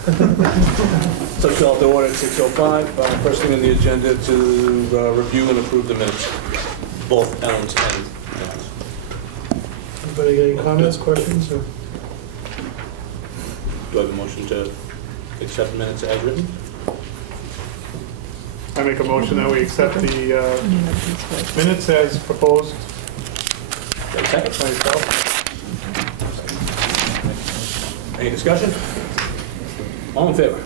So call to order at 6:05. First thing on the agenda to review and approve the minutes, both Elms and Downs. Anybody got any comments, questions? Or? Do I have a motion to accept the minutes as written? I make a motion that we accept the minutes as proposed. Second. Any discussion? All in favor?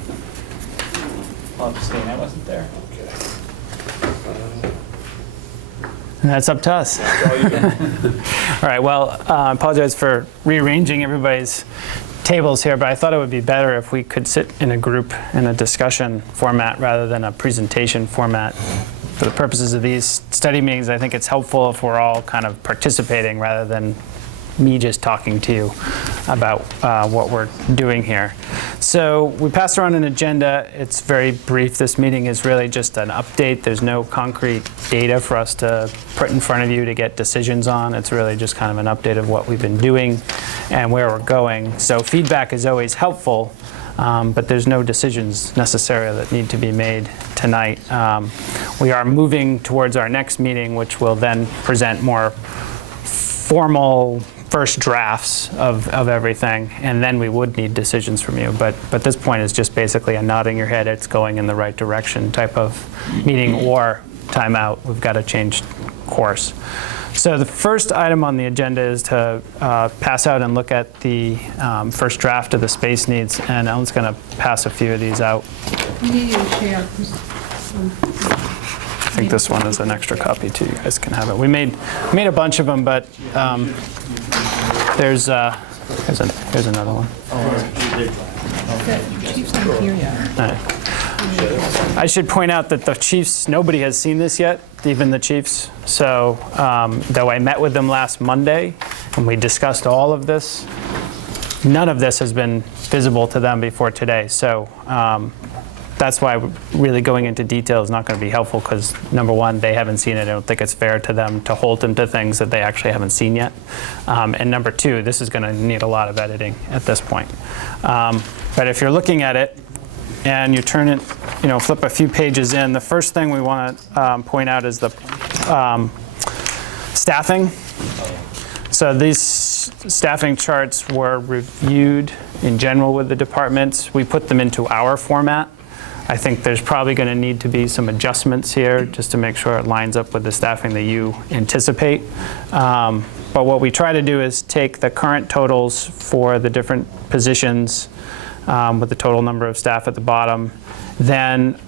I'll abstain, I wasn't there. Okay. And that's up to us. That's all you got. All right, well, I apologize for rearranging everybody's tables here, but I thought it would be better if we could sit in a group in a discussion format rather than a presentation format. For the purposes of these study meetings, I think it's helpful if we're all kind of participating rather than me just talking to you about what we're doing here. So we passed around an agenda. It's very brief. This meeting is really just an update. There's no concrete data for us to put in front of you to get decisions on. It's really just kind of an update of what we've been doing and where we're going. So feedback is always helpful, but there's no decisions necessarily that need to be made tonight. We are moving towards our next meeting, which will then present more formal first drafts of everything, and then we would need decisions from you. But this point is just basically a nodding your head, it's going in the right direction type of meeting, or timeout, we've got to change course. So the first item on the agenda is to pass out and look at the first draft of the space needs, and Ellen's going to pass a few of these out. You need to share. I think this one is an extra copy too. You guys can have it. We made a bunch of them, but here's another one. The chief's not here yet. All right. I should point out that the chiefs, nobody has seen this yet, even the chiefs. So though I met with them last Monday and we discussed all of this, none of this has been visible to them before today. So that's why really going into detail is not going to be helpful, because number one, they haven't seen it. I don't think it's fair to them to hold them to things that they actually haven't seen yet. And number two, this is going to need a lot of editing at this point. But if you're looking at it and you turn it, flip a few pages in, the first thing we want to point out is the staffing. So these staffing charts were reviewed in general with the departments. We put them into our format. I think there's probably going to need to be some adjustments here just to make sure it lines up with the staffing that you anticipate. But what we try to do is take the current totals for the different positions with the total number of staff at the bottom, then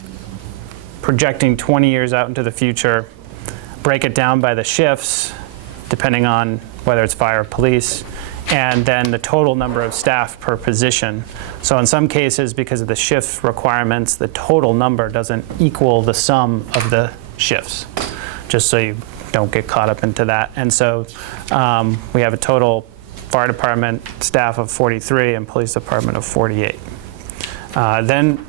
projecting 20 years out into the future, break it down by the shifts, depending on whether it's fire or police, and then the total number of staff per position. So in some cases, because of the shift requirements, the total number doesn't equal the sum of the shifts, just so you don't get caught up into that. And so we have a total fire department staff of 43 and police department of 48. Then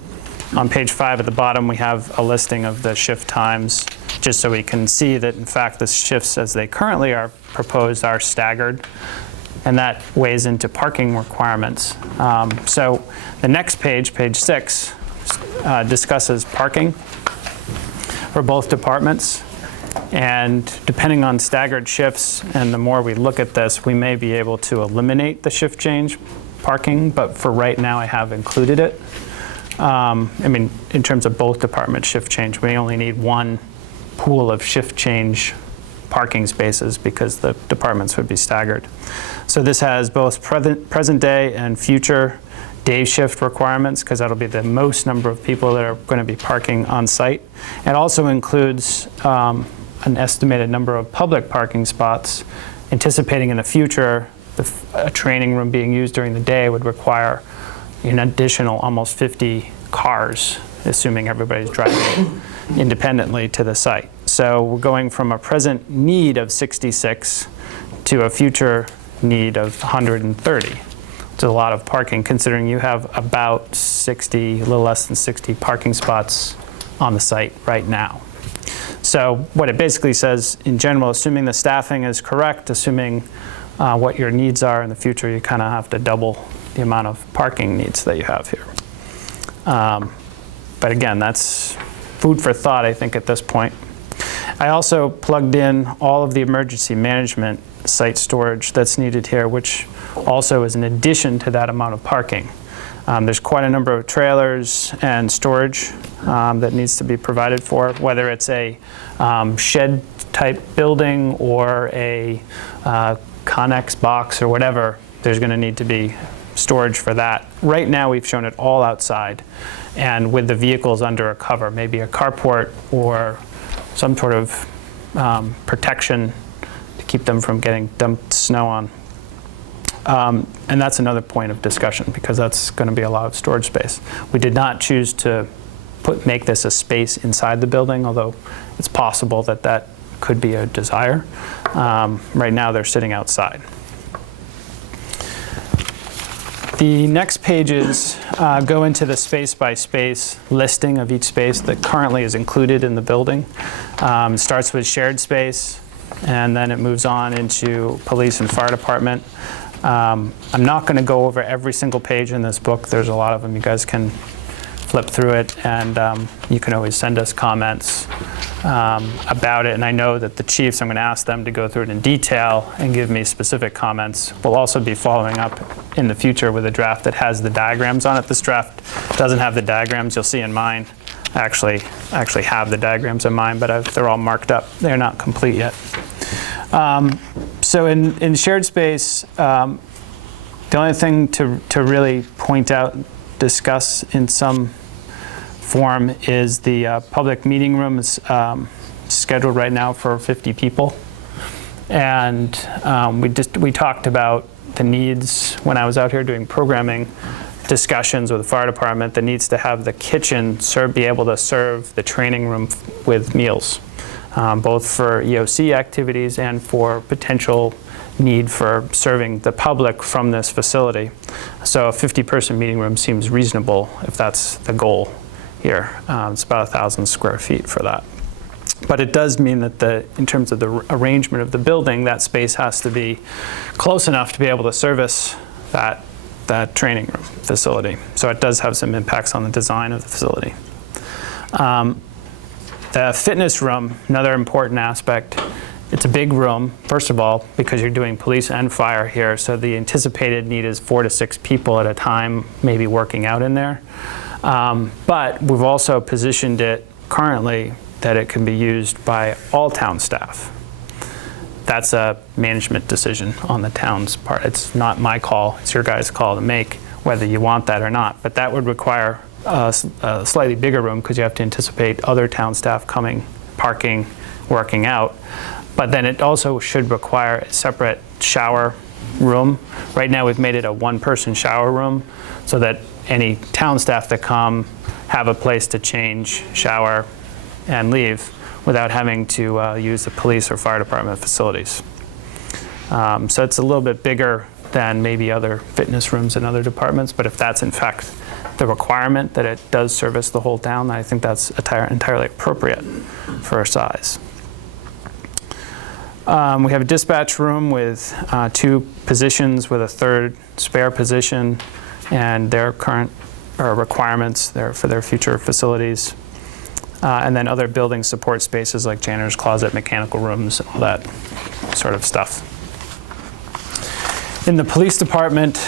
on page 5 at the bottom, we have a listing of the shift times, just so we can see that in fact the shifts as they currently are proposed are staggered. And that weighs into parking requirements. So the next page, page 6, discusses parking for both departments. And depending on staggered shifts, and the more we look at this, we may be able to eliminate the shift change parking, but for right now I have included it. In terms of both departments shift change, we only need one pool of shift change parking spaces because the departments would be staggered. So this has both present day and future day shift requirements, because that'll be the most number of people that are going to be parking on site. It also includes an estimated number of public parking spots, anticipating in the future a training room being used during the day would require an additional almost 50 cars, assuming everybody's driving independently to the site. So we're going from a present need of 66 to a future need of 130. It's a lot of parking, considering you have about 60, a little less than 60 parking spots on the site right now. So what it basically says in general, assuming the staffing is correct, assuming what your needs are in the future, you kind of have to double the amount of parking needs that you have here. But again, that's food for thought, I think, at this point. I also plugged in all of the emergency management site storage that's needed here, which also is in addition to that amount of parking. There's quite a number of trailers and storage that needs to be provided for, whether it's a shed-type building or a Connex box or whatever. There's going to need to be storage for that. Right now, we've shown it all outside and with the vehicles under a cover, maybe a carport or some sort of protection to keep them from getting dumped snow on. And that's another point of discussion because that's going to be a lot of storage space. We did not choose to make this a space inside the building, although it's possible that that could be a desire. Right now, they're sitting outside. The next pages go into the space-by-space listing of each space that currently is included in the building. It starts with shared space, and then it moves on into police and fire department. I'm not going to go over every single page in this book. There's a lot of them. You guys can flip through it, and you can always send us comments about it. And I know that the chiefs, I'm going to ask them to go through it in detail and give me specific comments. We'll also be following up in the future with a draft that has the diagrams on it. This draft doesn't have the diagrams you'll see in mine. I actually have the diagrams in mine, but they're all marked up. They're not complete yet. So in shared space, the only thing to really point out, discuss in some form is the public meeting room is scheduled right now for 50 people. And we talked about the needs when I was out here doing programming discussions with the fire department that needs to have the kitchen be able to serve the training room with meals, both for EOC activities and for potential need for serving the public from this facility. So a 50-person meeting room seems reasonable if that's the goal here. It's about 1,000 square feet for that. But it does mean that in terms of the arrangement of the building, that space has to be close enough to be able to service that training room facility. So it does have some impacts on the design of the facility. The fitness room, another important aspect. It's a big room, first of all, because you're doing police and fire here, so the anticipated need is 4 to 6 people at a time maybe working out in there. But we've also positioned it currently that it can be used by all town staff. That's a management decision on the town's part. It's not my call, it's your guys' call to make whether you want that or not. But that would require a slightly bigger room because you have to anticipate other town staff coming, parking, working out. But then it also should require a separate shower room. Right now we've made it a one-person shower room so that any town staff that come have a place to change, shower, and leave without having to use the police or fire department facilities. So it's a little bit bigger than maybe other fitness rooms in other departments, but if that's in fact the requirement that it does service the whole town, I think that's entirely appropriate for a size. We have a dispatch room with 2 positions with a 3rd spare position and their current requirements for their future facilities. And then other building support spaces like janitor's closet, mechanical rooms, all that sort of stuff. In the police department,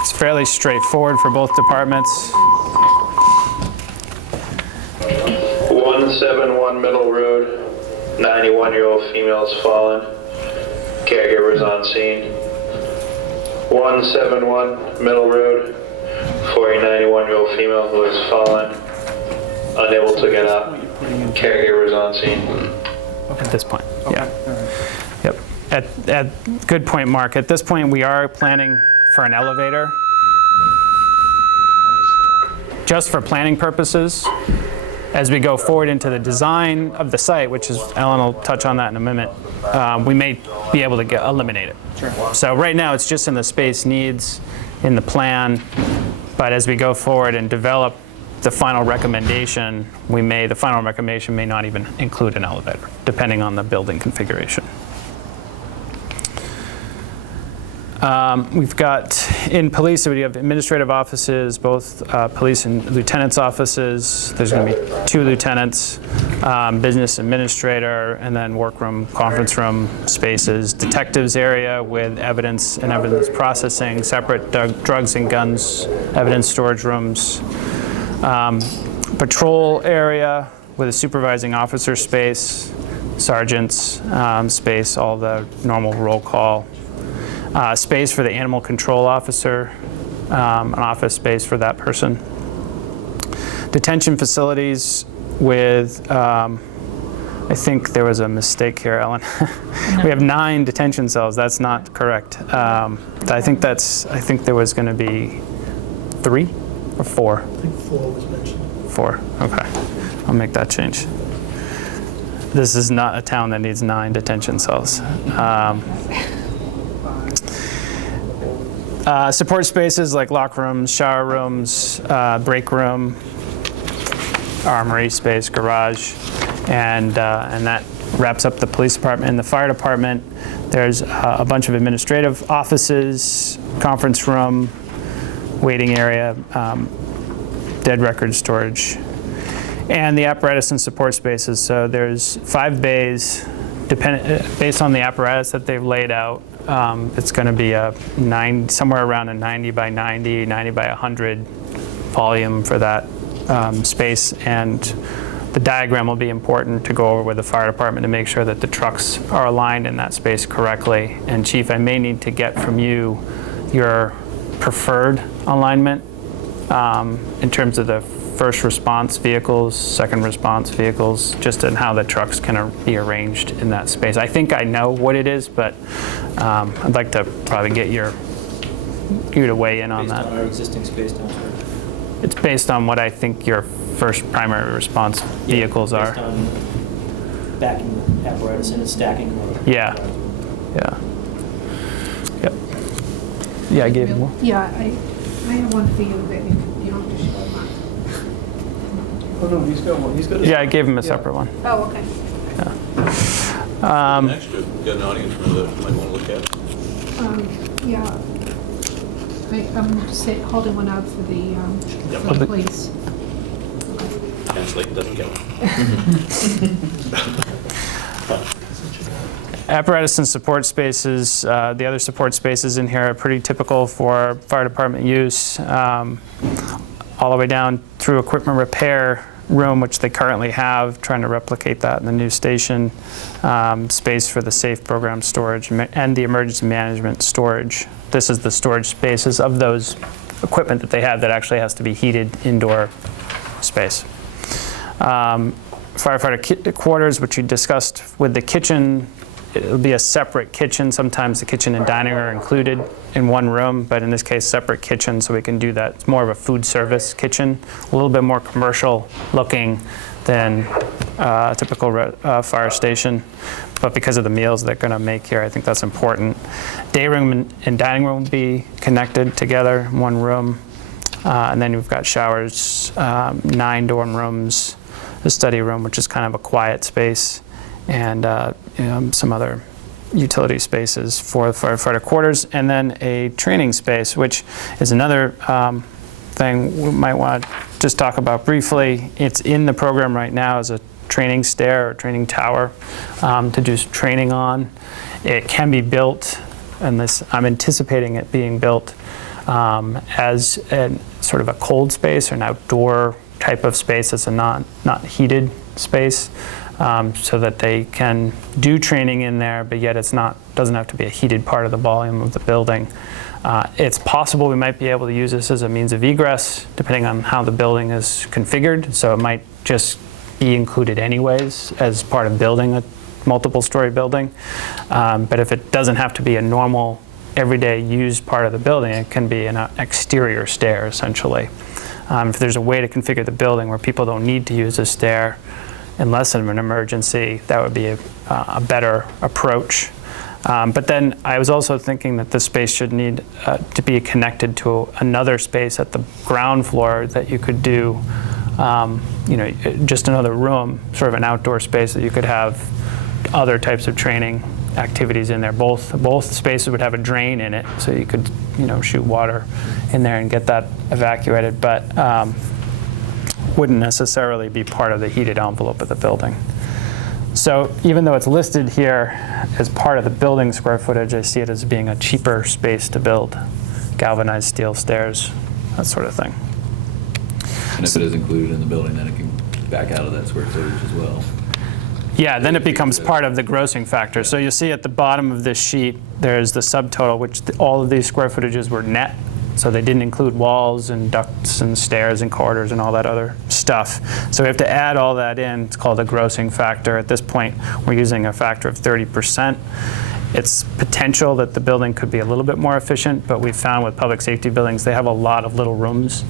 it's fairly straightforward for both departments. 171 Middle Road. 91-year-old female has fallen. Caregivers on scene. 171 Middle Road. 91-year-old female who has fallen. Unable to get up. Caregivers on scene. At this point, yeah. Yep. At good point, Mark. At this point, we are planning for an elevator. Just for planning purposes. As we go forward into the design of the site, which is, Ellen will touch on that in a minute, we may be able to eliminate it. Sure. So right now it's just in the space needs in the plan, but as we go forward and develop the final recommendation, the final recommendation may not even include an elevator, depending on the building configuration. We've got, in police, we have administrative offices, both police and lieutenants' offices. There's going to be 2 lieutenants, business administrator, and then workroom, conference room spaces. Detectives area with evidence and evidence processing, separate drugs and guns, evidence storage rooms. Patrol area with a supervising officer space, sergeant's space, all the normal roll call. Space for the animal control officer, an office space for that person. Detention facilities with, I think there was a mistake here, Ellen. We have 9 detention cells. That's not correct. I think there was going to be 3 or 4. I think 4 was mentioned. 4. Okay, I'll make that change. This is not a town that needs 9 detention cells. Support spaces like locker rooms, shower rooms, break room, armory space, garage, and that wraps up the police department. In the fire department, there's a bunch of administrative offices, conference room, waiting area, dead record storage, and the apparatus and support spaces. So there's 5 bays, based on the apparatus that they've laid out. It's going to be somewhere around a 90 by 90, 90 by 100 volume for that space, and the diagram will be important to go over with the fire department to make sure that the trucks are aligned in that space correctly. And Chief, I may need to get from you your preferred alignment in terms of the first response vehicles, second response vehicles, just in how the trucks can be arranged in that space. I think I know what it is, but I'd like to probably get you to weigh in on that. Based on our existing space downstairs? It's based on what I think your first primary response vehicles are. Based on backing apparatus and its stacking? Or Yeah. Yeah. Yep. Yeah, I gave you one. Yeah, I have one for you that you don't have to show mine. Oh, no, he's got one. He's got his Yeah, I gave him a separate one. Oh, okay. Next, we've got an audience member that might want to look at it. Yeah. I'm holding one out for the police. Translate doesn't count. Apparatus and support spaces, the other support spaces in here are pretty typical for fire department use, all the way down through equipment repair room, which they currently have, trying to replicate that in the new station, space for the safe program storage, and the emergency management storage. This is the storage spaces of those equipment that they have that actually has to be heated indoor space. Firefighter quarters, which we discussed with the kitchen. It'll be a separate kitchen. Sometimes the kitchen and dining are included in one room, but in this case, separate kitchen, so we can do that. It's more of a food service kitchen, a little bit more commercial looking than a typical fire station. But because of the meals they're going to make here, I think that's important. Day room and dining room will be connected together in one room. And then we've got showers, 9 dorm rooms, a study room, which is kind of a quiet space, and some other utility spaces for the firefighter quarters, and then a training space, which is another thing we might want to just talk about briefly. It's in the program right now as a training stair or training tower to do some training on. It can be built, and I'm anticipating it being built as a sort of a cold space or an outdoor type of space. It's a not heated space. So that they can do training in there, but yet doesn't have to be a heated part of the volume of the building. It's possible we might be able to use this as a means of egress, depending on how the building is configured. So it might just be included anyways as part of building a multiple-story building. But if it doesn't have to be a normal, everyday used part of the building, it can be an exterior stair, essentially. If there's a way to configure the building where people don't need to use a stair, unless of an emergency, that would be a better approach. But then I was also thinking that this space should need to be connected to another space at the ground floor that you could do, just another room, sort of an outdoor space that you could have other types of training activities in there. Both spaces would have a drain in it, so you could, shoot water in there and get that evacuated, but wouldn't necessarily be part of the heated envelope of the building. So even though it's listed here as part of the building square footage, I see it as being a cheaper space to build. Galvanized steel stairs, that sort of thing. And if it is included in the building, then it can back out of that square footage as well. Yeah, then it becomes part of the grossing factor. So you'll see at the bottom of this sheet, there's the subtotal, which all of these square footages were net. So they didn't include walls and ducts and stairs and corridors and all that other stuff. So we have to add all that in. It's called a grossing factor. At this point, we're using a factor of 30%. It's potential that the building could be a little bit more efficient, but we've found with public safety buildings, they have a lot of little rooms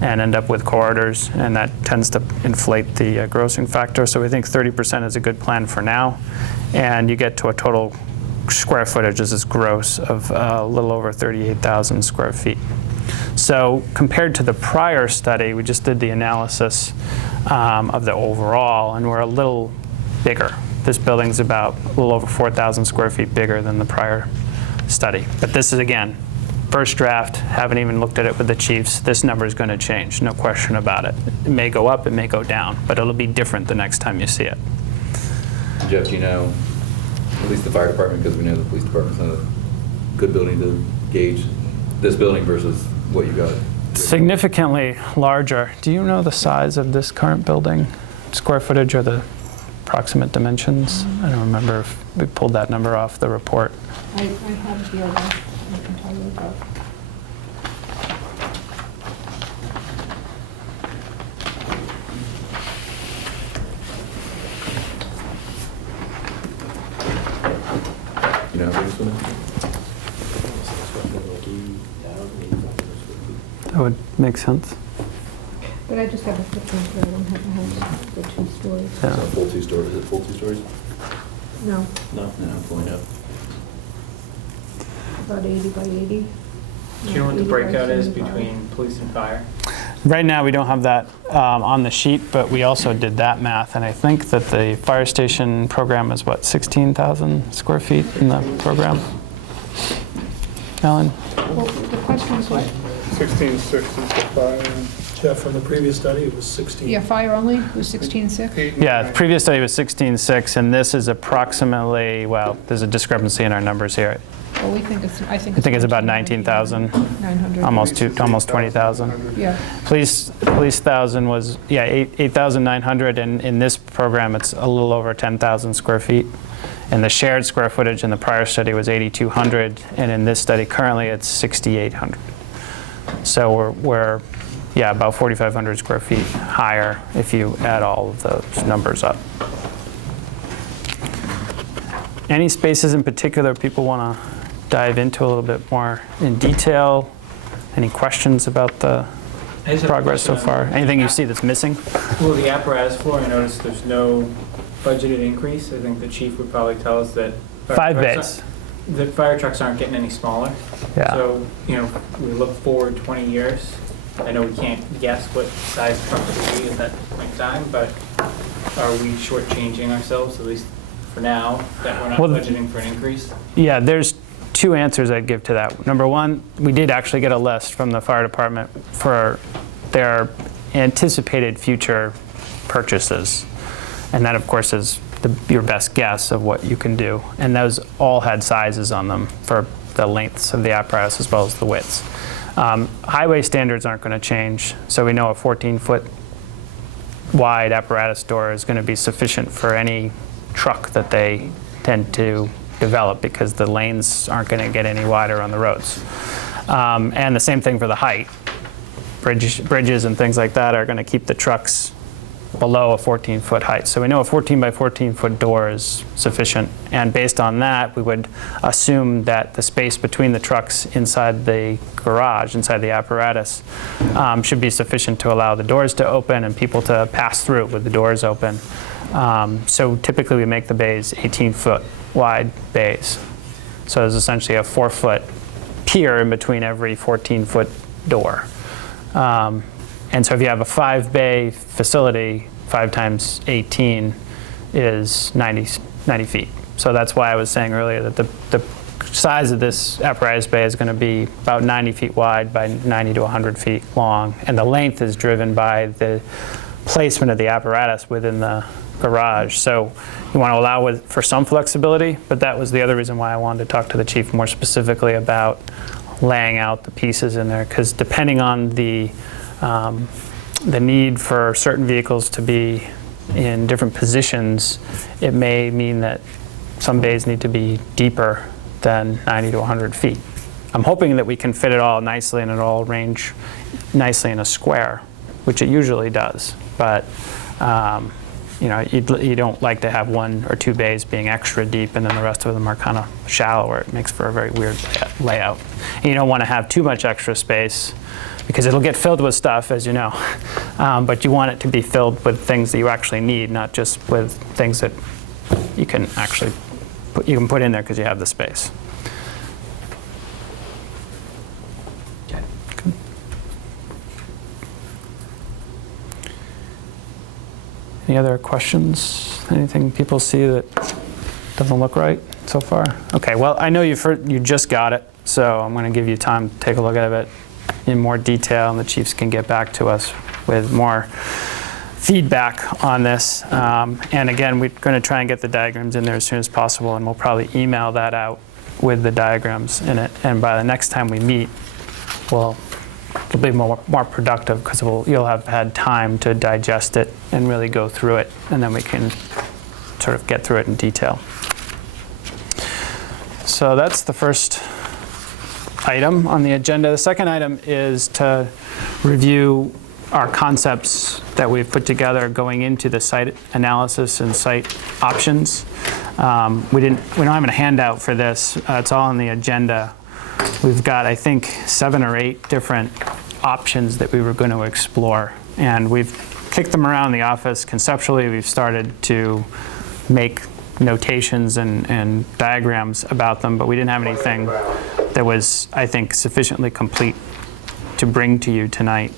and end up with corridors, and that tends to inflate the grossing factor. So we think 30% is a good plan for now, and you get to a total square footage, this is gross, of a little over 38,000 square feet. So compared to the prior study, we just did the analysis of the overall, and we're a little bigger. This building's about a little over 4,000 square feet bigger than the prior study. But this is, again, first draft, haven't even looked at it with the chiefs. This number is going to change, no question about it. It may go up, it may go down, but it'll be different the next time you see it. Jeff, do you know, at least the fire department, because we know the police department's not a good building to gauge this building versus what you got? Significantly larger. Do you know the size of this current building? Square footage or the approximate dimensions? I don't remember if we pulled that number off the report. I have it here, though. I can tell you about. You know how big this one is? That would make sense. But I just have a footprint, but I don't have the house, the 2 stories. Yeah. Is it full 2 stories? Is it full 2 stories? No, No, fully up. about 80 by 80. Do you know what the 80 by breakout is 75. between police and fire? Right now, we don't have that on the sheet, but we also did that math, and I think that the fire station program is, what, 16,000 square feet in the program? Ellen? Well, the question is what? 1660 for fire. Jeff, from the previous study, it was 16. Yeah, fire only was 16.6? Yeah, the previous study was 16.6, and this is approximately, well, there's a discrepancy in our numbers here. Well, we think it's, I think it's about 19,000, 900. almost 20,000. Yeah, Police 1,000 was, 8,900, and in this program, it's a little over 10,000 square feet. And the shared square footage in the prior study was 8,200, and in this study currently, it's 6,800. So we're about 4,500 square feet higher if you add all of those numbers up. Any spaces in particular people want to dive into a little bit more in detail? Any questions about the I just have a progress so question far? on- Anything you see that's missing? Well, the apparatus floor, I noticed there's no budgeted increase. I think the chief would probably tell us that. 5 trucks bays. aren't- The fire trucks aren't getting any smaller. Yeah. So, we look forward 20 years. I know we can't guess what size truck it will be at that point in time, but are we shortchanging ourselves, at least for now, that we're not Well, budgeting for an increase? Yeah, there's 2 answers I'd give to that. Number one, we did actually get a list from the fire department for their anticipated future purchases. And that, of course, is your best guess of what you can do. And those all had sizes on them for the lengths of the apparatus as well as the widths. Highway standards aren't going to change, so we know a 14-foot wide apparatus door is going to be sufficient for any truck that they tend to develop because the lanes aren't going to get any wider on the roads. And the same thing for the height. Bridges and things like that are going to keep the trucks below a 14-foot height. So we know a 14 by 14-foot door is sufficient. And based on that, we would assume that the space between the trucks inside the garage, inside the apparatus, should be sufficient to allow the doors to open and people to pass through with the doors open. So typically we make the bays 18-foot wide bays. So there's essentially a 4-foot pier in between every 14-foot door. And so if you have a 5-bay facility, 5 times 18 is 90 feet. So that's why I was saying earlier that the size of this apparatus bay is going to be about 90 feet wide by 90 to 100 feet long, and the length is driven by the placement of the apparatus within the garage. So you want to allow for some flexibility, but that was the other reason why I wanted to talk to the chief more specifically about laying out the pieces in there, because depending on the need for certain vehicles to be in different positions, it may mean that some bays need to be deeper than 90 to 100 feet. I'm hoping that we can fit it all nicely and it'll all range nicely in a square, which it usually does. But you know, you don't like to have one or two bays being extra deep and then the rest of them are kind of shallower. It makes for a very weird layout. And you don't want to have too much extra space because it'll get filled with stuff, as you know. But you want it to be filled with things that you actually need, not just with things that you can actually put in there because you have the space. Okay. Any other questions? Anything people see that doesn't look right so far? Okay, well, I know you just got it, so I'm going to give you time to take a look at it in more detail, and the chiefs can get back to us with more feedback on this. And again, we're going to try and get the diagrams in there as soon as possible, and we'll probably email that out with the diagrams in it. And by the next time we meet, it'll be more productive because you'll have had time to digest it and really go through it, and then we can sort of get through it in detail. So that's the first item on the agenda. The second item is to review our concepts that we've put together going into the site analysis and site options. We don't have a handout for this. It's all on the agenda. We've got, I think, 7 or 8 different options that we were going to explore, and we've kicked them around the office. Conceptually, we've started to make notations and diagrams about them, but we didn't have anything that was, I think, sufficiently complete to bring to you tonight.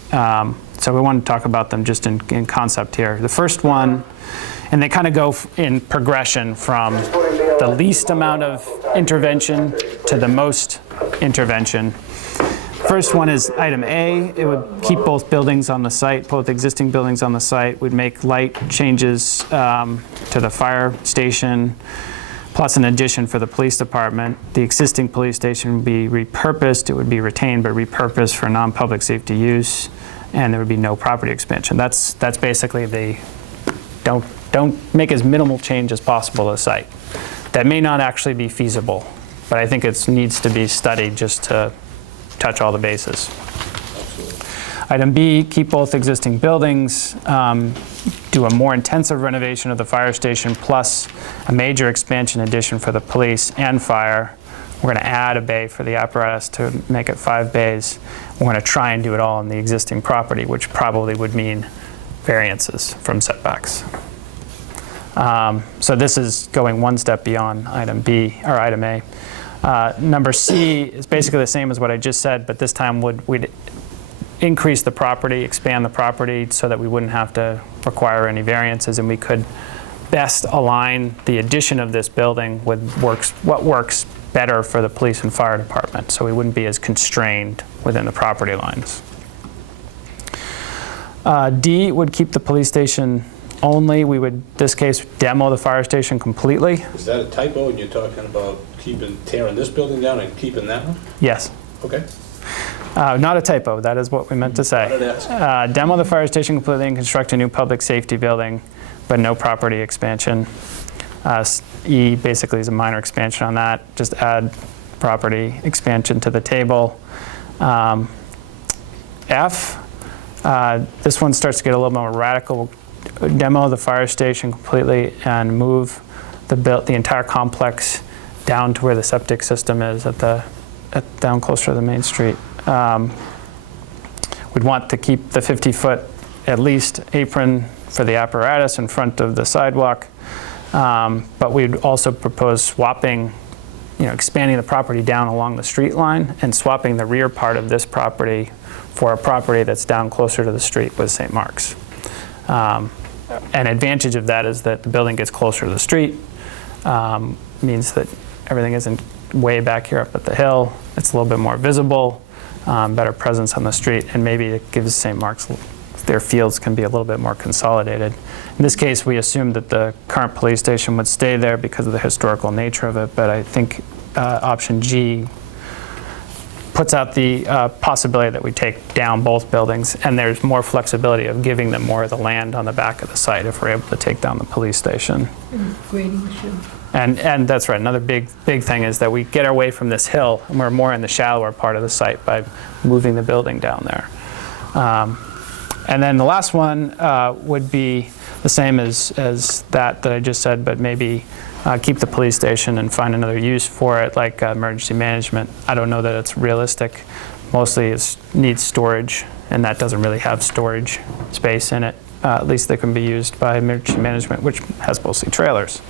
So we want to talk about them just in concept here. The first one, and they kind of go in progression from the least amount of intervention to the most intervention. First one is item A. It would keep both buildings on the site, both existing buildings on the site. Would make light changes to the fire station, plus an addition for the police department. The existing police station would be repurposed. It would be retained, but repurposed for non-public safety use, and there would be no property expansion. That's basically the don't make as minimal change as possible to the site. That may not actually be feasible, but I think it needs to be studied just to touch all the bases. Item B, keep both existing buildings, do a more intensive renovation of the fire station, plus a major expansion addition for the police and fire. We're going to add a bay for the apparatus to make it 5 bays. We're going to try and do it all on the existing property, which probably would mean variances from setbacks. So this is going one step beyond item B, or item A. Number C is basically the same as what I just said, but this time we'd increase the property, expand the property so that we wouldn't have to require any variances, and we could best align the addition of this building with what works better for the police and fire department, so we wouldn't be as constrained within the property lines. D would keep the police station only. We would, in this case, demo the fire station completely. Is that a typo and you're talking about tearing this building down and keeping that one? Yes. Okay. Not a typo, that is what we meant to say. Demo the fire station completely and construct a new public safety building, but no property expansion. E basically is a minor expansion on that. Just add property expansion to the table. F, this one starts to get a little more radical. Demo the fire station completely and move the entire complex down to where the septic system is down closer to the main street. We'd want to keep the 50-foot at least apron for the apparatus in front of the sidewalk, but we'd also propose swapping, expanding the property down along the street line and swapping the rear part of this property for a property that's down closer to the street with St. Mark's. An advantage of that is that the building gets closer to the street. means that everything isn't way back here up at the hill. It's a little bit more visible, better presence on the street, and maybe it gives St. Mark's, their fields can be a little bit more consolidated. In this case, we assumed that the current police station would stay there because of the historical nature of it, but I think option G puts out the possibility that we take down both buildings, and there's more flexibility of giving them more of the land on the back of the site if we're able to take down the police station. Grading issue. And that's right, another big thing is that we get away from this hill, and we're more in the shallower part of the site by moving the building down there. And then the last one would be the same as that I just said, but maybe keep the police station and find another use for it, like emergency management. I don't know that it's realistic. Mostly it needs storage, and that doesn't really have storage space in it. At least they can be used by emergency management, which has mostly trailers.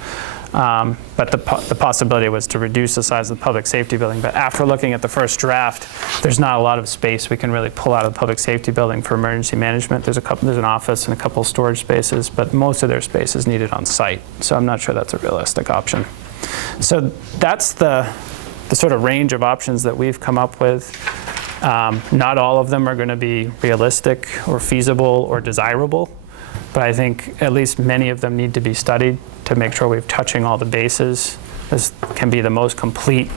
But the possibility was to reduce the size of the public safety building. But after looking at the first draft, there's not a lot of space we can really pull out of the public safety building for emergency management. There's an office and a couple storage spaces, but most of their space is needed on site. So I'm not sure that's a realistic option. So that's the sort of range of options that we've come up with. Not all of them are going to be realistic or feasible or desirable, but I think at least many of them need to be studied to make sure we're touching all the bases. This can be the most complete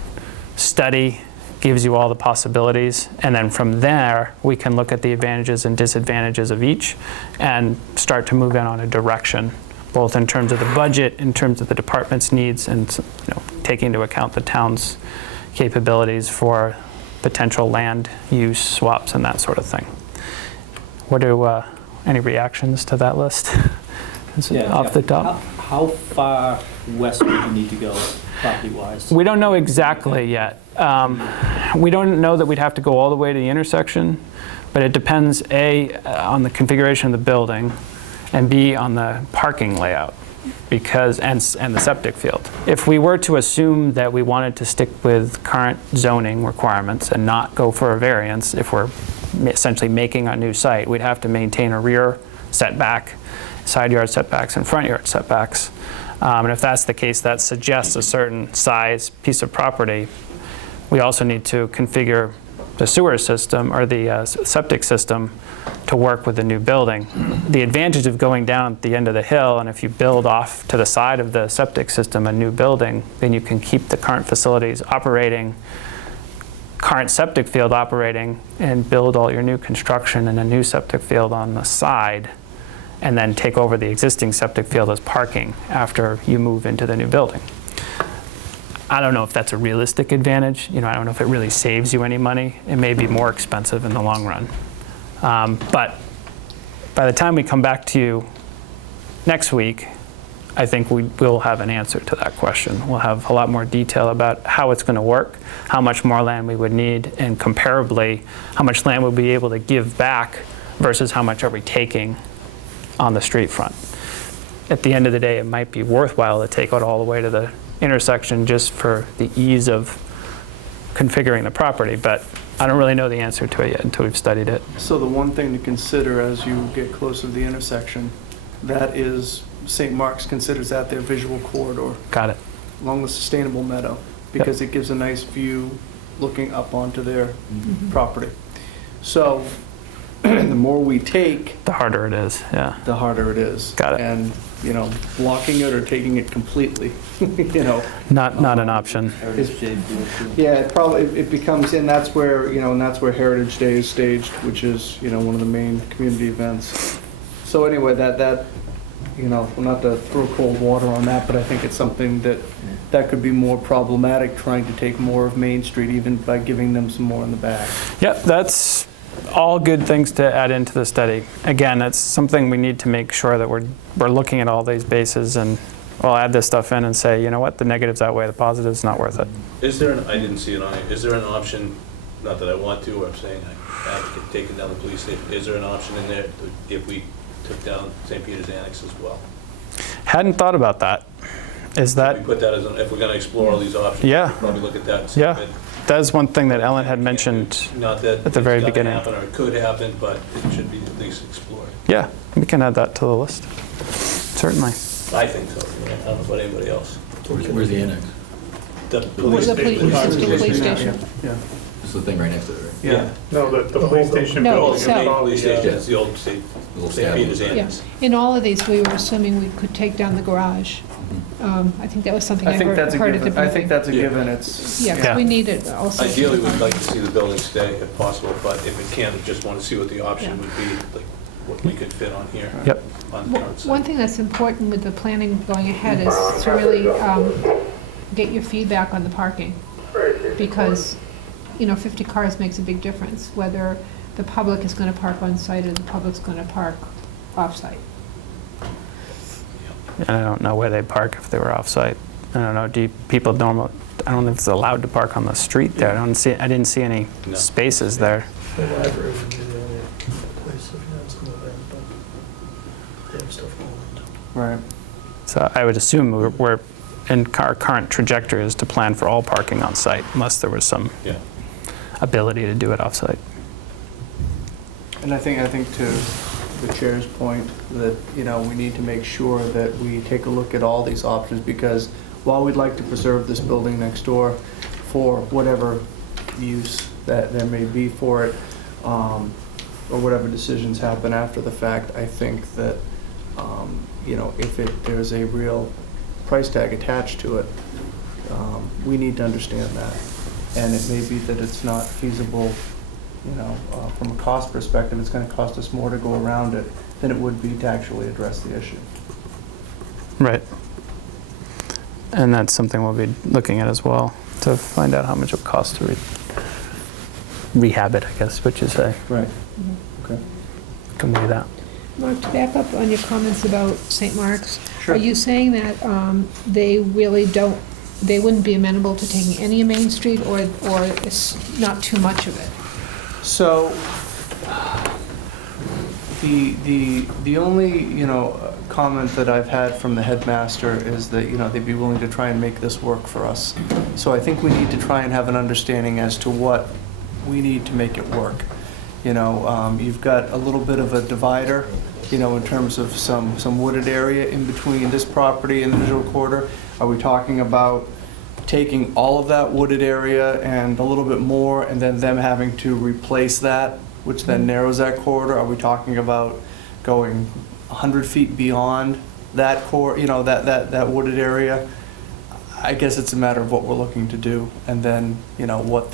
study, gives you all the possibilities, and then from there we can look at the advantages and disadvantages of each and start to move in on a direction, both in terms of the budget, in terms of the department's needs, and taking into account the town's capabilities for potential land use swaps and that sort of thing. What do any reactions to that list? Off the top? How far west would you need to go property-wise? We don't know exactly yet. We don't know that we'd have to go all the way to the intersection, but it depends, A, on the configuration of the building, and B, on the parking layout, and the septic field. If we were to assume that we wanted to stick with current zoning requirements and not go for a variance, if we're essentially making a new site, we'd have to maintain a rear setback, side yard setbacks, and front yard setbacks. And if that's the case, that suggests a certain size piece of property. We also need to configure the sewer system or the septic system to work with the new building. The advantage of going down at the end of the hill, and if you build off to the side of the septic system a new building, then you can keep the current facilities operating, current septic field operating, and build all your new construction in a new septic field on the side, and then take over the existing septic field as parking after you move into the new building. I don't know if that's a realistic advantage. I don't know if it really saves you any money. It may be more expensive in the long run. But by the time we come back to you next week, I think we will have an answer to that question. We'll have a lot more detail about how it's going to work, how much more land we would need, and comparably, how much land we'll be able to give back versus how much are we taking on the street front. At the end of the day, it might be worthwhile to take it all the way to the intersection just for the ease of configuring the property, but I don't really know the answer to it yet until we've studied it. So the one thing to consider as you get closer to the intersection, that is St. Mark's considers that their visual corridor. Got it. Along the sustainable meadow, because it gives a nice view looking up onto their property. So the more we take, the harder it is, yeah. The harder it is. Got it. And, blocking it or taking it completely, Not an option. Yeah, it becomes, and that's where, Heritage Day is staged, which is, one of the main community events. So anyway, that not to throw cold water on that, but I think it's something that could be more problematic, trying to take more of Main Street, even by giving them some more in the back. Yep, that's all good things to add into the study. Again, it's something we need to make sure that we're looking at all these bases, and we'll add this stuff in and say, you know what, the negatives outweigh the positives, not worth it. I didn't see it on it, is there an option, not that I want to, or I'm saying I advocate taking down the police station, is there an option in there if we took down St. Peter's Annex as well? Hadn't thought about that. Is that? We put that as, if we're going to explore all these options, Yeah. we'll probably look at that and see. Yeah, that is one thing that Ellen had mentioned Not that at the very it's gonna beginning. happen or it could happen, but it should be at least explored. Yeah, we can add that to the list. Certainly. I think so. I don't know about anybody else. Where's the annex? The police The station. police station. Yeah. This is the thing right next to it, right? Yeah. No, the police station No, building. so- The police station, it's the old St. Peter's Yeah, Annex. in all of these, we were assuming we could take down the garage. I think that was something I I think heard that's a at the given. I think briefing. that's a Yeah. given. It's, Yeah, 'cause we need it also. Ideally, we'd like to see the building stay if possible, but if it can't, we just want to see what the option Yeah. would be, like what we could fit on here. Yep. On the current site. One thing that's important with the planning going ahead is to really get your feedback on the parking. Because, 50 cars makes a big difference, whether the public is going to park on site or the public's going to park off-site. And I don't know where they park if they were off-site. I don't know, people normally, I don't know if it's allowed to park on the street there. I didn't see any No. spaces there. The library would be the only place if you had some event, but they have stuff going on. right. So I would assume we're in our current trajectory is to plan for all parking on site, unless there was some Yeah. ability to do it off-site. And I think to the chair's point, that, we need to make sure that we take a look at all these options, because while we'd like to preserve this building next door for whatever use that there may be for it, or whatever decisions happen after the fact, I think that, if there's a real price tag attached to it, we need to understand that. And it may be that it's not feasible, from a cost perspective, it's gonna cost us more to go around it than it would be to actually address the issue. Right. And that's something we'll be looking at as well, to find out how much it costs to rehab it, I guess, what you say. Right. Okay. Can we do that? Mark, to back up on your comments about St. Mark's, Sure. are you saying that they really don't, they wouldn't be amenable to taking any of Main Street, or it's not too much of it? So, the only, comment that I've had from the headmaster is that, they'd be willing to try and make this work for us. So I think we need to try and have an understanding as to what we need to make it work. You've got a little bit of a divider, in terms of some wooded area in between this property and the visual corridor. Are we talking about taking all of that wooded area and a little bit more, and then them having to replace that, which then narrows that corridor? Are we talking about going 100 feet beyond that that wooded area? I guess it's a matter of what we're looking to do, and then, what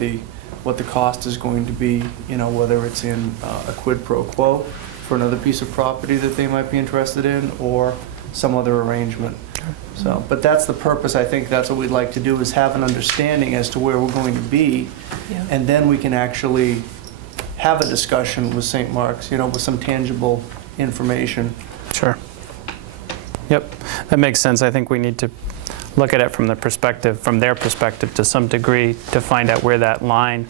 the cost is going to be, whether it's in a quid pro quo for another piece of property that they might be interested in, or some other arrangement. So, but that's the purpose. I think that's what we'd like to do, is have an understanding as to where we're going to be, Yeah. and then we can actually have a discussion with St. Mark's, with some tangible information. Sure. Yep, that makes sense. I think we need to look at it from their perspective to some degree, to find out where that line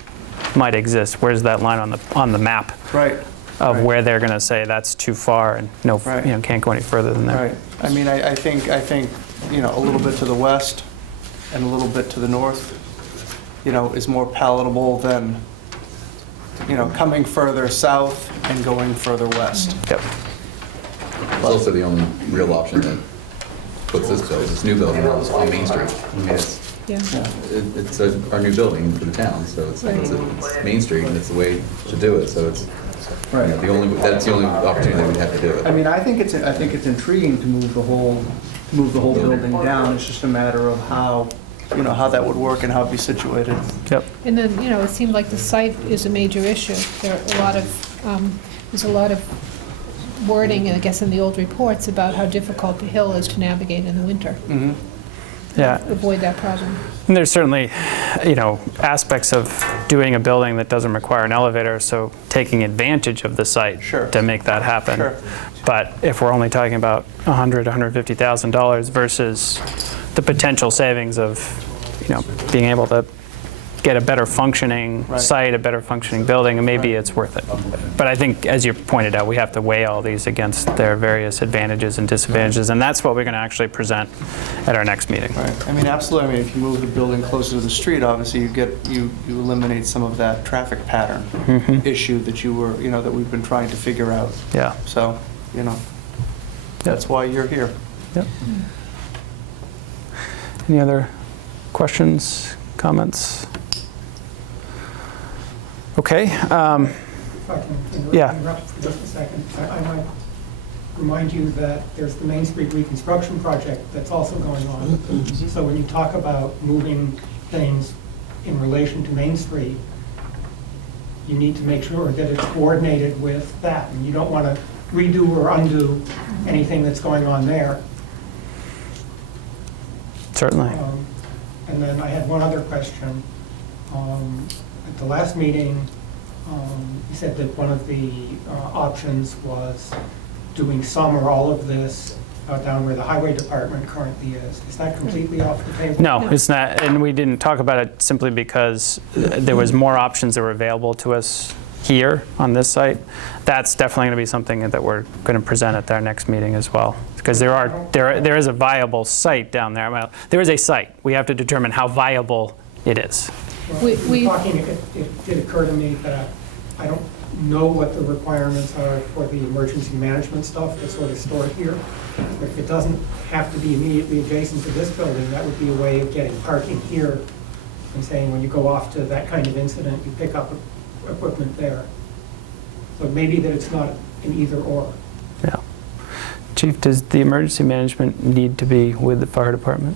might exist. Where's that line on the map Right. of Right. where they're going to say that's too far and Right. can't go any further than there. Right. I mean, I think, a little bit to the west and a little bit to the north, is more palatable than, coming further south and going further west. Yep. It's also the only real option that puts this new building on Main Street. I mean, Yeah. it's our new building for the town, so it's Main Street, and it's the way to do it, so it's, that's the only opportunity that we'd have to do it. I mean, I think it's intriguing to move the whole building down. It's just a matter of how that would work and how it'd be situated. Yep. And then, it seemed like the site is a major issue. There are there's a lot of wording, I guess, in the old reports about how difficult the hill is to navigate in the winter. Mm-hmm. Yeah. Avoid that problem. And there's certainly, aspects of doing a building that doesn't require an elevator, so taking advantage of the site Sure. to make that happen. Sure. But if we're only talking about $150,000 versus the potential savings of, being able to get a better functioning Right. site, a better functioning building, and maybe it's worth it. But I think, as you pointed out, we have to weigh all these against their various advantages and disadvantages, and that's what we're going to actually present at our next meeting. Right. I mean, absolutely. I mean, if you move the building closer to the street, obviously you eliminate some of that traffic pattern issue that that we've been trying to figure out. Yeah. So, that's why you're here. Yep. Any other questions? questions, comments? Okay. If I can Yeah. interrupt for just a second, I might remind you that there's the Main Street reconstruction project that's also going on. So when you talk about moving things in relation to Main Street, you need to make sure that it's coordinated with that. And you don't want to redo or undo anything that's going on there. Certainly. And then I had one other question. At the last meeting, you said that one of the options was doing some or all of this down where the highway department currently is. Is that completely off the table? No, it's not, and we didn't talk about it simply because there was more options that were available to us here on this site. That's definitely going to be something that we're going to present at our next meeting as well, because there is a viable site down there. Well, there is a site. We have to determine how viable it is. Well, it did occur to me that I don't know what the requirements are for the emergency management stuff that's sort of stored here. But if it doesn't have to be immediately adjacent to this building, that would be a way of getting parking here and saying when you go off to that kind of incident, you pick up equipment there. So maybe that it's not an either or. Yeah. Chief, does the emergency management need to be with the fire department?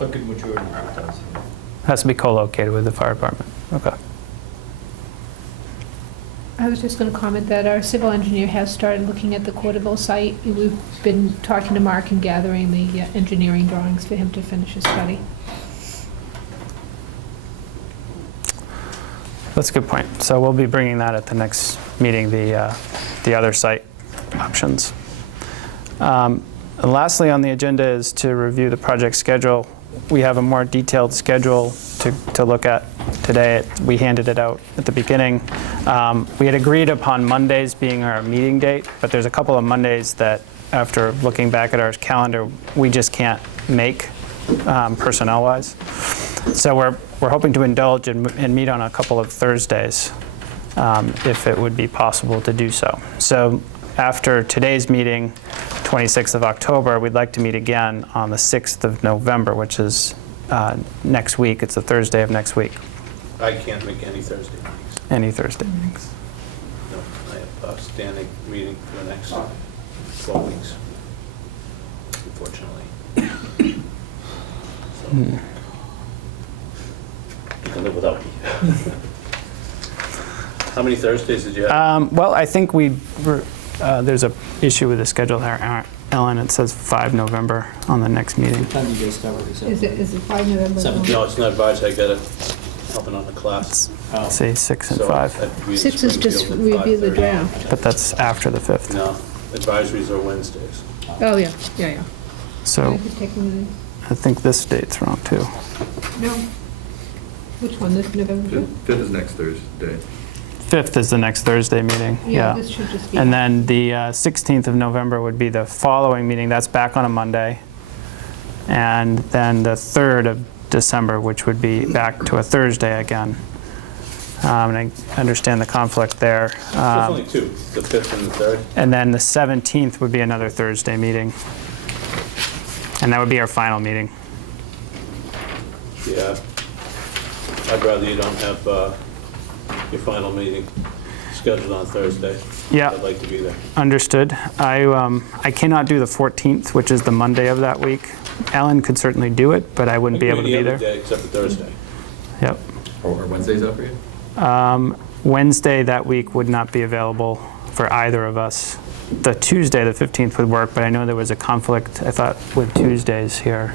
A good majority of it does. Has to be co-located with the fire department. Okay. I was just going to comment that our civil engineer has started looking at the Corderville site. We've been talking to Mark and gathering the engineering drawings for him to finish his study. That's a good point. So we'll be bringing that at the next meeting, the other site options. And lastly on the agenda is to review the project schedule. We have a more detailed schedule to look at today. We handed it out at the beginning. We had agreed upon Mondays being our meeting date, but there's a couple of Mondays that, after looking back at our calendar, we just can't make personnel-wise. So we're hoping to indulge and meet on a couple of Thursdays, if it would be possible to do so. So after today's meeting, 26th of October, we'd like to meet again on the 6th of November, which is next week. It's the Thursday of next week. I can't make any Thursday meetings. Any Thursday meetings. No, I have a standing meeting for the next 12 weeks, unfortunately. So, you can live without me. How many Thursdays did you have? Well, I think there's a issue with the schedule there, Ellen. It says 5 November on the next meeting. What time do you guys start with Is it 5 November? 17. No, it's not advised. I got it helping on the class. Oh. Say 6 and So 5, that'd be in 6 is just Springfield at review the 5:30. draft. but that's after the 5th. No, advisories are Wednesdays. Oh, yeah. I So could take one I think this date's wrong too. of these. No. Which one, this November 5th? 5th is next Thursday. 5th is the next Thursday meeting, Yeah, yeah. this should just be. And then the 16th of November would be the following meeting. That's back on a Monday. And then the 3rd of December, which would be back to a Thursday again. And I understand the conflict there. There's only two, the 5th and the 3rd. And then the 17th would be another Thursday meeting. And that would be our final meeting. Yeah. I'd rather you don't have your final meeting scheduled on Thursday. Yeah. I'd like to be there. Understood. I cannot do the 14th, which is the Monday of that week. Ellen could certainly do it, but I wouldn't be able to be Any there. other day except for Thursday. Yep. Or Wednesdays out for you? Wednesday that week would not be available for either of us. The Tuesday, the 15th would work, but I know there was a conflict, I thought, with Tuesdays here.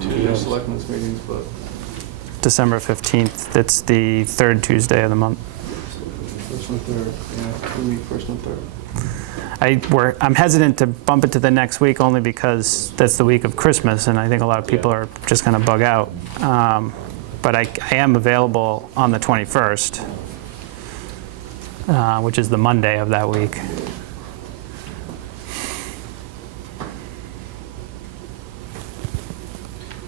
Two selectmen's meetings, but December 15th, it's the third Tuesday of the month. first and third, yeah, we meet first and third. I'm hesitant to bump it to the next week only because that's the week of Christmas, and I think a lot of people are just going to bug out. But I am available on the 21st, which is the Monday of that week.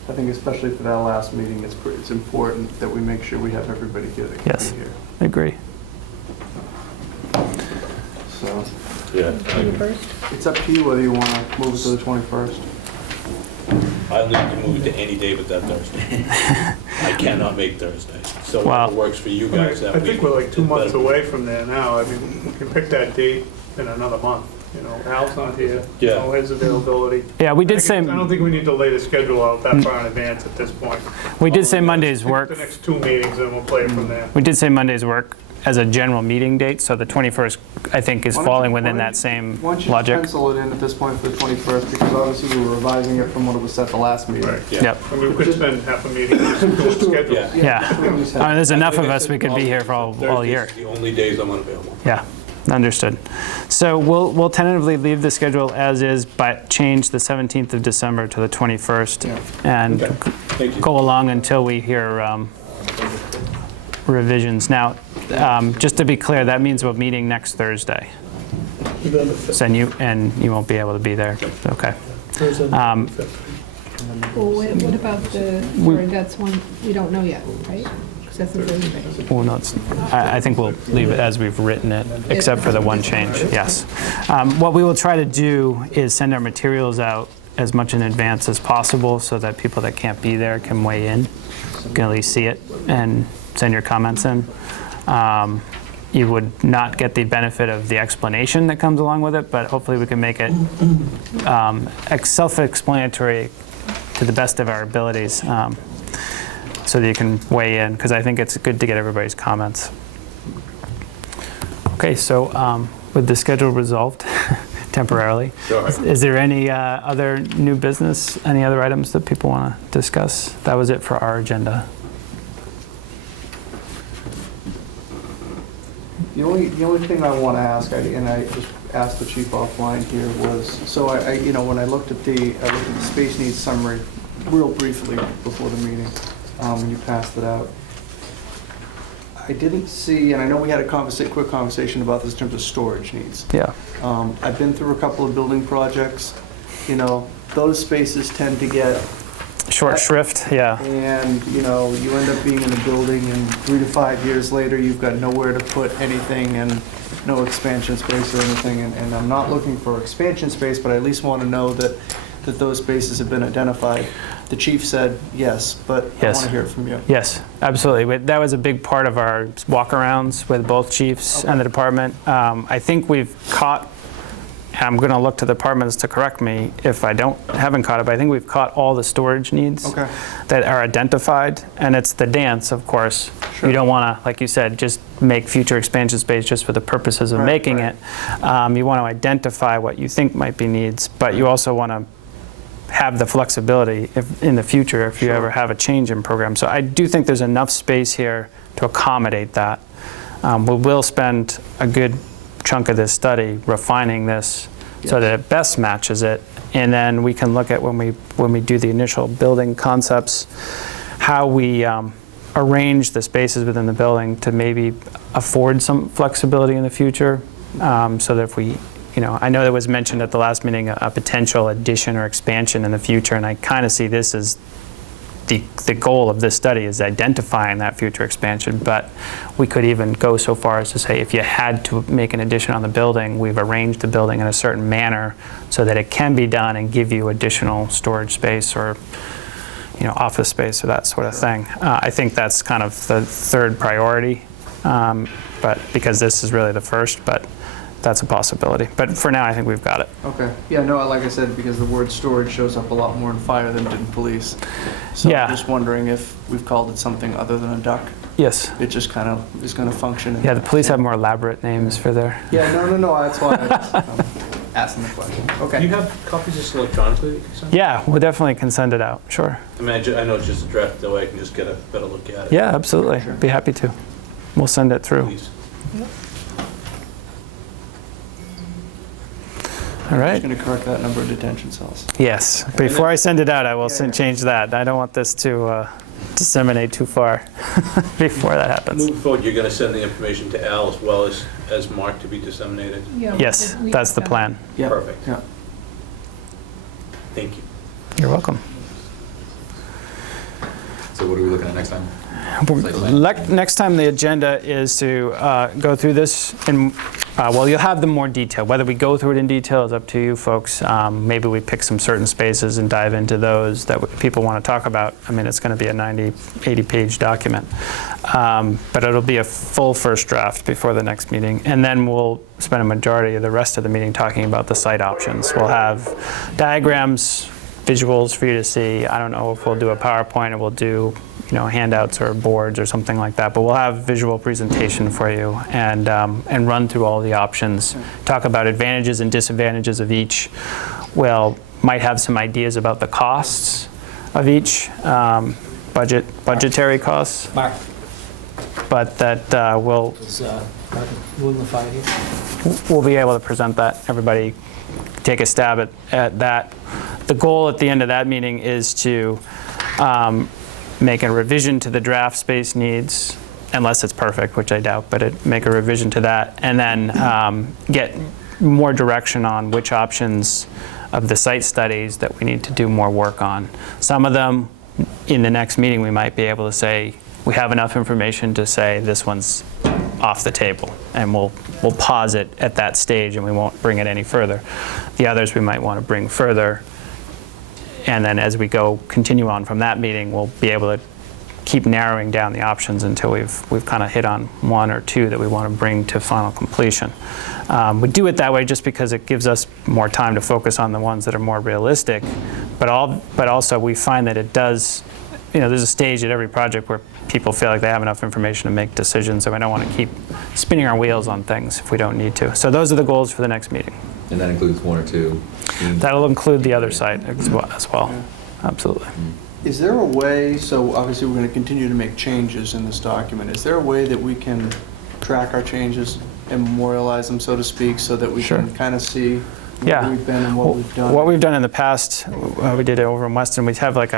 I think especially for that last meeting, it's important that we make sure we have everybody here that can Yes. be here. I agree. So Yeah. 21st? it's up to you whether you want to move it to the 21st. I'll need to move it to any day but that Thursday. I cannot make Thursday. So Wow. whatever works for you guys that I week. think we're like 2 is months better. away from there now. I mean, we can pick that date in another month. You know, Al's not here. Yeah. No, his availability. Yeah, we did say, I don't think we need to lay the schedule out that far in advance at this point. we did say Mondays Pick work. the next 2 meetings, and we'll play it from there. We did say Mondays work as a general meeting date, so the 21st, I think, is Why don't falling you- within why that don't same Why don't you just logic. pencil it in at this point for the 21st, because obviously we were revising it from what it was set the last meeting. Right. Yeah. Yep, And we could spend half a meeting just doing schedules. Yeah. yeah. I mean, there's enough of us, we could be here for all Thursday's year. the only days I'm unavailable. Yeah, understood. So we'll tentatively leave the schedule as is, but change the 17th of December to the 21st, and Okay. Thank you. go along until we hear revisions. Now, just to be clear, that means we're meeting next Thursday. November 5th. So and you won't be able to be there. Okay. Thursday, Um, November 5th. Well, what about the, or that's one, we don't know yet, right? Because that's a Thursday. Well, no, I think we'll leave it as we've written it, except for the one change, yes. What we will try to do is send our materials out as much in advance as possible so that people that can't be there can weigh in, can at least see it and send your comments in. You would not get the benefit of the explanation that comes along with it, but hopefully we can make it self-explanatory to the best of our abilities, so that you can weigh in, because I think it's good to get everybody's comments. Okay, so with the schedule resolved temporarily, Sure. is there any other new business, any other items that people want to discuss? That was it for our agenda. The only thing I want to ask, and I just asked the chief offline here, was, so you know, when I looked at the space needs summary real briefly before the meeting, when you passed it out, I didn't see, and I know we had a quick conversation about this in terms of storage needs. Yeah. I've been through a couple of building projects, you know, those spaces tend to get, Short shrift, yeah. and, you know, you end up being in a building and 3 to 5 years later, you've got nowhere to put anything and no expansion space or anything. And I'm not looking for expansion space, but I at least want to know that those spaces have been identified. The chief said yes, but I Yes. want to hear it from you. Yes, absolutely. That was a big part of our walk-arounds with both chiefs and the department. I think we've caught, and I'm going to look to the departments to correct me if I haven't caught it, but I think we've caught all the storage needs Okay. that are identified, and it's the dance, of course. Sure. You don't want to, like you said, just make future expansion space just for the purposes of Right, making right. it. You want to identify what you think might be needs, but you also want to have the flexibility in the future if you ever have a change in program. So I do think there's enough space here to accommodate that. We will spend a good chunk of this study refining this so that it best matches it, and then we can look at when we do the initial building concepts, how we arrange the spaces within the building to maybe afford some flexibility in the future, so that if we, you know, I know there was mentioned at the last meeting a potential addition or expansion in the future, and I kind of see this as the goal of this study is identifying that future expansion, but we could even go so far as to say if you had to make an addition on the building, we've arranged the building in a certain manner so that it can be done and give you additional storage space or, you know, office space or that sort of thing. I think that's kind of the third priority, but because this is really the first, but that's a possibility. But for now, I think we've got it. Okay. Yeah, no, like I said, because the word storage shows up a lot more in fire than it did in police. So Yeah. I'm just wondering if we've called it something other than a duck. Yes. It just kind of is going to function. Yeah, the police have more elaborate names for their. Yeah, no, that's why I just, asking the question. Okay. Do you have copies just electronically that you can send? Yeah, we definitely can send it out. Sure. I mean, I know it's just a draft, that way I can just get a better look at it. Yeah, absolutely. Sure. Be happy to. We'll send it through. Please. All I'm right. just going to correct that number of detention cells. Yes. Before I send it out, I will change that. I don't want this to disseminate too far before that happens. Moving forward, you're going to send the information to Al as well as Mark to be disseminated? Yeah, Yes, we- that's the plan. Yeah. Perfect. Yeah. Thank you. You're welcome. So So what are we looking at next time? Site plan? Next time, the agenda is to go through this, and well, you'll have them more detailed. Whether we go through it in detail is up to you folks. Maybe we pick some certain spaces and dive into those that people want to talk about. I mean, it's going to be a 90, 80-page document. But it'll be a full first draft before the next meeting. And then we'll spend a majority of the rest of the meeting talking about the site options. We'll have diagrams, visuals for you to see. I don't know if we'll do a PowerPoint or we'll do handouts or boards or something like that, but we'll have visual presentation for you and run through all the options, talk about advantages and disadvantages of each. We'll might have some ideas about the costs of each, budgetary costs, Mark, but that we'll is Mark moving the fire here? we'll be able to present that. Everybody take a stab at that. The goal at the end of that meeting is to make a revision to the draft space needs, unless it's perfect, which I doubt, but make a revision to that, and then get more direction on which options of the site studies that we need to do more work on. Some of them, in the next meeting, we might be able to say, we have enough information to say this one's off the table, and we'll pause it at that stage and we won't bring it any further. The others we might want to bring further, and then as we continue on from that meeting, we'll be able to keep narrowing down the options until we've kind of hit on one or two that we want to bring to final completion. We do it that way just because it gives us more time to focus on the ones that are more realistic, but also we find that it does, there's a stage at every project where people feel like they have enough information to make decisions, so we don't want to keep spinning our wheels on things if we don't need to. So those are the goals for the next meeting. And that includes one or two? That'll include the other site as well. Absolutely. Is there a way, so obviously we're going to continue to make changes in this document, is there a way that we can track our changes and memorialize them, so to speak, so that we can kind of see where we've been and what we've done? What we've done in the past, we did it over in Weston, we have like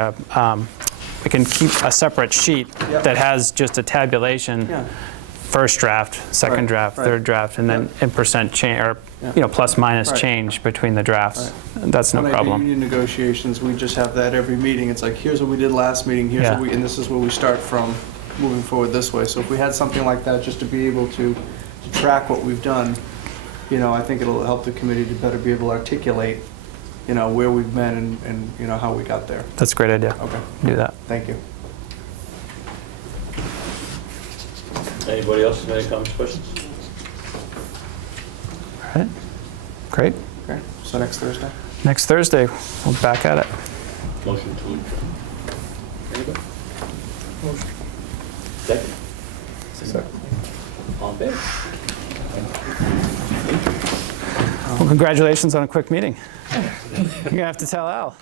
we can keep a separate sheet that has just a tabulation, first draft, second draft, third draft, and then in percent change, or plus minus change between the drafts. That's no problem. Union negotiations, we just have that every meeting. It's like, here's what we did last meeting, here's what and this is where we start from moving forward this way. So if we had something like that, just to be able to track what we've done, I think it'll help the committee to better be able to articulate, where we've been and how we got there. That's a great idea. Okay. Do that. Thank you. Anybody else have any comments, questions? All right. Great. Great. So next Thursday? Next Thursday, we'll be back at it. Motion to adjourn. Anybody? Motion. Second? All in favor? Well, congratulations on a quick meeting. You're going to have to tell Al.